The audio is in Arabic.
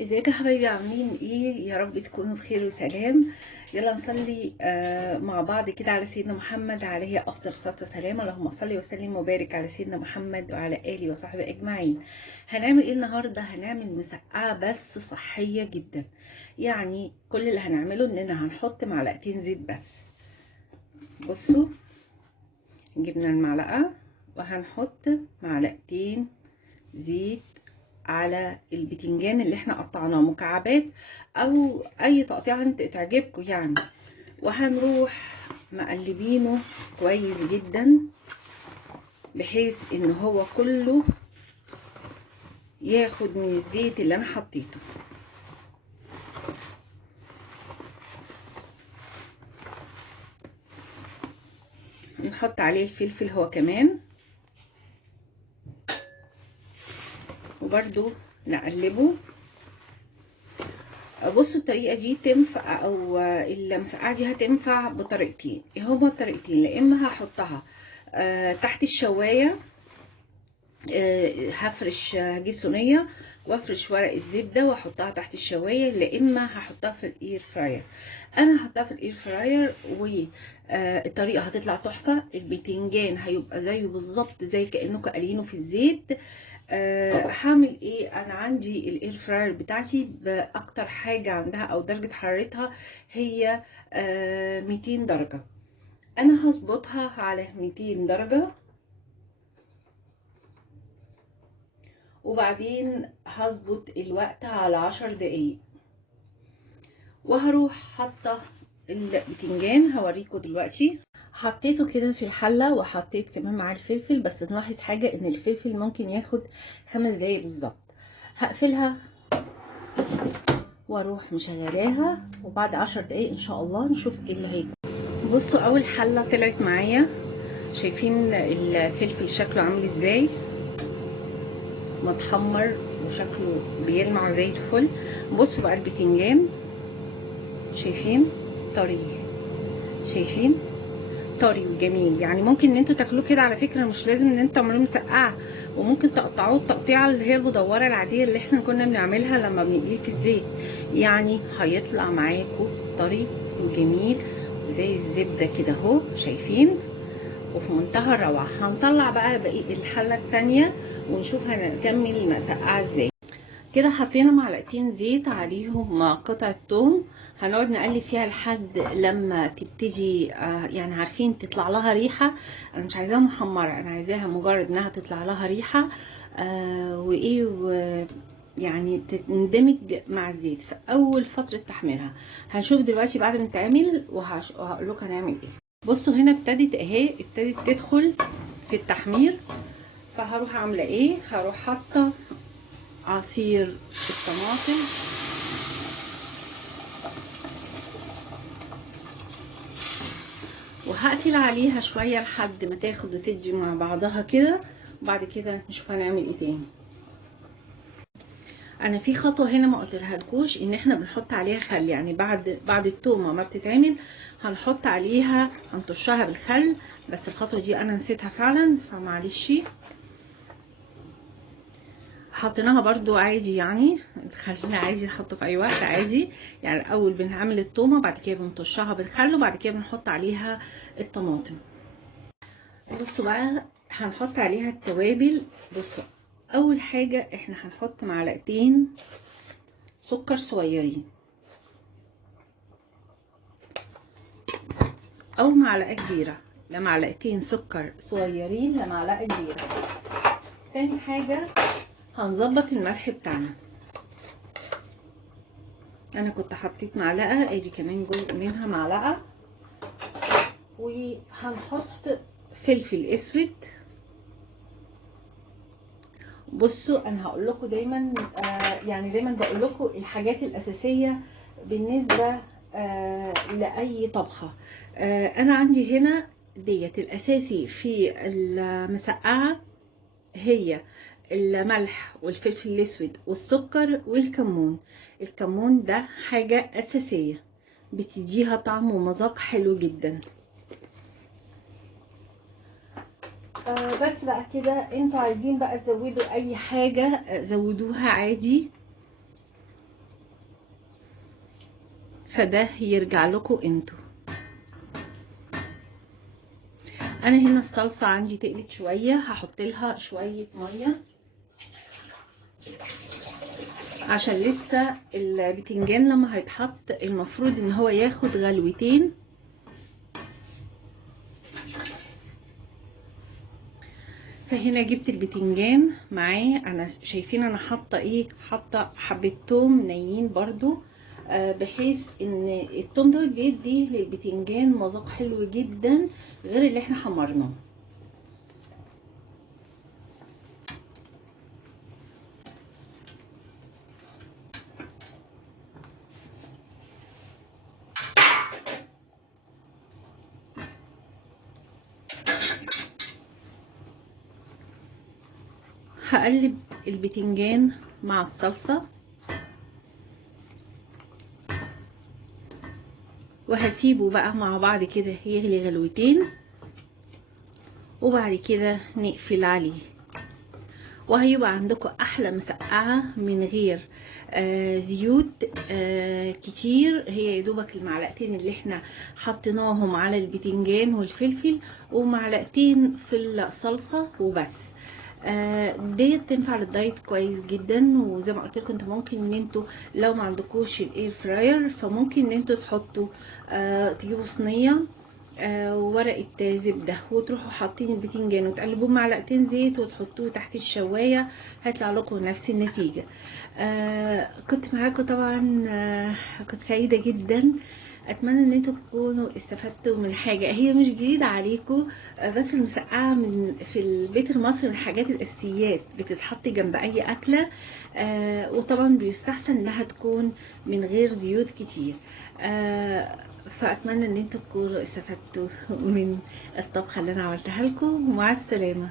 ازيكم يا حبايبي؟ عاملين ايه؟ يا رب تكونوا بخير وسلام. يلا نصلي مع بعض كده على سيدنا محمد عليه افضل الصلاه والسلام. اللهم صل وسلم وبارك على سيدنا محمد وعلى اله وصحبه اجمعين. هنعمل ايه النهارده؟ هنعمل مسقعه بس صحيه جدا. يعني كل اللي هنعمله اننا هنحط معلقتين زيت بس. بصوا، جبنا المعلقه وهنحط معلقتين زيت على البتنجان اللي احنا قطعناه مكعبات او اي تقطيعه انت تعجبكم يعني، وهنروح مقلبينه كويس جدا بحيث ان هو كله ياخد من الزيت اللي انا حطيته. نحط عليه الفلفل هو كمان، وبرده نقلبه. بصوا الطريقه دي تنفع، او المسقعه دي هتنفع بطريقتين. ايه هما الطريقتين؟ لا اما هحطها تحت الشوايه، هجيب صينيه وافرش ورقه زبده واحطها تحت الشوايه، لا اما هحطها في الاير فراير. انا هحطها في الاير فراير والطريقه هتطلع تحفه. البتنجان هيبقى زيه بالظبط زي كانه قالينه في الزيت. هعمل ايه؟ انا عندي الاير فراير بتاعتي باكتر حاجه عندها او درجه حرارتها هي 200 درجه. انا هظبطها على 200 درجه، وبعدين هظبط الوقت على 10 دقايق، وهروح حاطه البتنجان. هوريكم دلوقتي حطيته كده في الحله، وحطيت كمان معاه الفلفل. بس نلاحظ حاجه، ان الفلفل ممكن ياخد 5 دقايق بالظبط. هقفلها واروح مشغلاها، وبعد 10 دقايق ان شاء الله نشوف ايه اللي هيكون. بصوا اول حله طلعت معايا، شايفين الفلفل شكله عامل ازاي؟ متحمر وشكله بيلمع زي الفل. بصوا بقى البتنجان، شايفين طري؟ شايفين طري وجميل. يعني ممكن ان انتوا تاكلوه كده على فكره، مش لازم ان انتوا تعملوه مسقعه، وممكن تقطعوه التقطيعه اللي هي المدوره العاديه اللي احنا كنا بنعملها لما بنقليه في الزيت. يعني هيطلع معاكم طري وجميل زي الزبده كده اهو، شايفين؟ وفي منتهى الروعه. هنطلع بقى باقي الحله التانيه ونشوف هنكمل المسقعه ازاي. كده حطينا معلقتين زيت عليهم قطعة توم، هنقعد نقلب فيها لحد لما تبتدي يعني عارفين تطلع لها ريحة. انا مش عايزاها محمرة، انا عايزاها مجرد انها تطلع لها ريحة وايه يعني تندمج مع الزيت في اول فترة تحميرها. هنشوف دلوقتي بعد ما تعمل وهقول لكم هنعمل ايه. بصوا هنا ابتدت اهي، ابتدت تدخل في التحمير. فهروح عامله ايه؟ هروح حاطه عصير الطماطم، وهقفل عليها شويه لحد ما تاخد وتدي مع بعضها كده، وبعد كده نشوف هنعمل ايه تاني. انا في خطوه هنا ما قلتلهالكوش، ان احنا بنحط عليها خل. يعني بعد التومه ما بتتعمل هنحط عليها، هنطشها بالخل. بس الخطوه دي انا نسيتها فعلا، فمعلش. حطيناها برضو عادي، يعني الخل عادي نحطه في اي وقت عادي. يعني الاول بنعمل التومه، بعد كده بنطشها بالخل، وبعد كده بنحط عليها الطماطم. بصوا بقى هنحط عليها التوابل. بصوا اول حاجه احنا هنحط معلقتين سكر صغيرين، او معلقه كبيره. لا معلقتين سكر صغيرين لا معلقه كبيره. تاني حاجه هنظبط الملح بتاعنا. انا كنت حطيت معلقه، ادي كمان جزء منها معلقه. وهنحط فلفل اسود. بصوا انا هقول لكم دايما يعني دايما بقول لكم الحاجات الاساسيه بالنسبه لاي طبخه. انا عندي هنا ديت الاساسي في المسقعه، هي الملح والفلفل الاسود والسكر والكمون. الكمون ده حاجه اساسيه بتديها طعم ومذاق حلو جدا. بس بقى كده انتوا عايزين بقى تزودوا اي حاجة زودوها عادي. فده يرجع لكم انتوا. انا هنا الصلصه عندي تقلت شويه، هحط لها شويه ميه عشان لسه البتنجان لما هيتحط المفروض ان هو ياخد غلوتين. فهنا جبت البتنجان معاه. انا شايفين انا حاطه ايه، حاطه حبه توم نيين برضو، بحيث ان التوم ده بيدي للبتنجان مذاق حلو جدا غير اللي احنا حمرناه. هقلب البتنجان مع الصلصه وهسيبه بقى مع بعض كده يغلي غلوتين، وبعد كده نقفل عليه. وهيبقى عندكم احلى مسقعه من غير زيوت كتير. هي يدوبك المعلقتين اللي احنا حطيناهم على البتنجان والفلفل ومعلقتين في الصلصه وبس. ديت تنفع للدايت كويس جدا. وزي ما قلت لكم انتوا ممكن ان انتوا لو ما عندكوش الاير فراير فممكن ان انتوا تحطوا تجيبوا صينيه ورقه زبده وتروحوا حاطين البتنجان وتقلبوه معلقتين زيت وتحطوه تحت الشوايه، هيطلع لكم نفس النتيجه. كنت معاكم طبعا، كنت سعيده جدا. اتمنى ان انتوا تكونوا استفدتوا من حاجه هي مش جديده عليكم. بس المسقعه في البيت المصري من الحاجات الاساسيات بتتحط جنب اي اكله. وطبعا بيستحسن انها تكون من غير زيوت كتير. فاتمنى ان انتوا تكونوا استفدتوا من الطبخه اللي انا عملتها لكم. ومع السلامه.